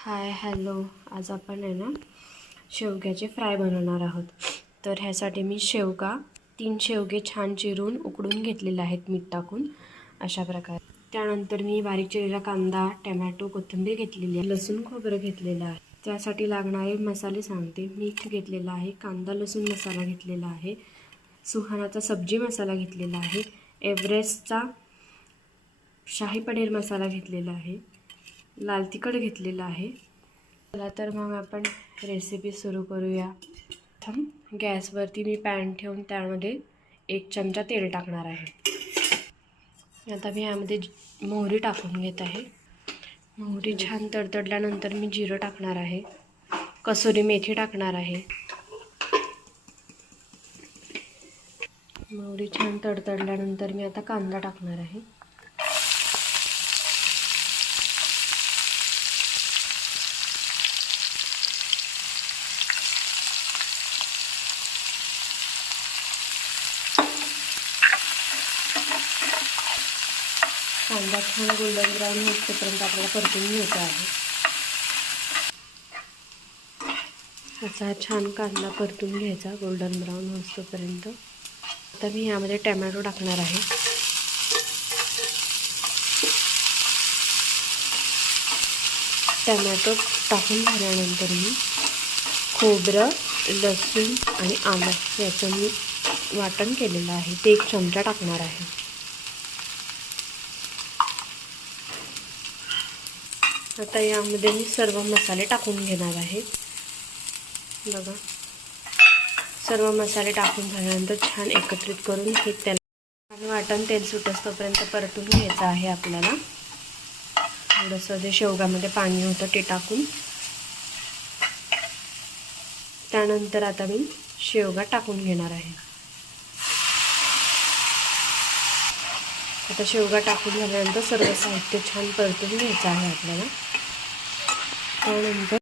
Hi hello, आज आपण आहे ना शेवग्याचे फ्राय बनवणार आहोत. तर ह्यासाठी मी 3 शेवगे छान चिरून उकडून घेतलेले आहेत मीठ टाकून अशा प्रकारे. त्यानंतर मी बारीक चिरलेला कांदा, टोमॅटो, कोथिंबीर घेतलेली आहे, लसूण खोबरं घेतलेलं आहे. त्यासाठी लागणारे मसाले सांगते. मीठ घेतलेला आहे, कांदा लसूण मसाला घेतलेला आहे, सुहानाचा सब्जी मसाला घेतलेला आहे, एव्हरेस्टचा शाही पनीर मसाला घेतलेला आहे, लाल तिखट घेतलेला आहे. चला तर मग आपण रेसिपी सुरू करूया. गॅसवरती मी पॅन ठेवून त्यामध्ये 1 चमचा तेल टाकणार आहे. आता मी यामध्ये मोहरी टाकून घेत आहे. मोहरी छान तडतडल्यानंतर मी जिरं टाकणार आहे, कसुरी मेथी टाकणार आहे. मोहरी छान तडतडल्यानंतर मी आता कांदा टाकणार आहे. कांदा छान गोल्डन ब्राऊन होईपर्यंत आपल्याला परतून घ्यायचा आहे. असा छान कांदा परतून घ्यायचा गोल्डन ब्राऊन होईपर्यंत. आता मी यामध्ये टोमॅटो टाकणार आहे. टोमॅटो टाकून झाल्यानंतर मी खोबरं, लसूण आणि आलं याचं मी वाटण केलेलं आहे ते 1 चमचा टाकणार आहे. आता यामध्ये मी सर्व मसाले टाकून घेणार आहे. बघा, सर्व मसाले टाकून झाल्यानंतर छान एकत्रित करून हे त्याला वाटण तेल सुटेस्तोपर्यंत परतून घ्यायचं आहे आपल्याला. थोडंसं जे शेवगामध्ये पाणी होतं ते टाकून. त्यानंतर आता मी शेवगा टाकून घेणार आहे. आता शेवगा टाकून झाल्यानंतर सर्व साहित्य छान परतून घ्यायचं आहे आपल्याला. त्यानंतर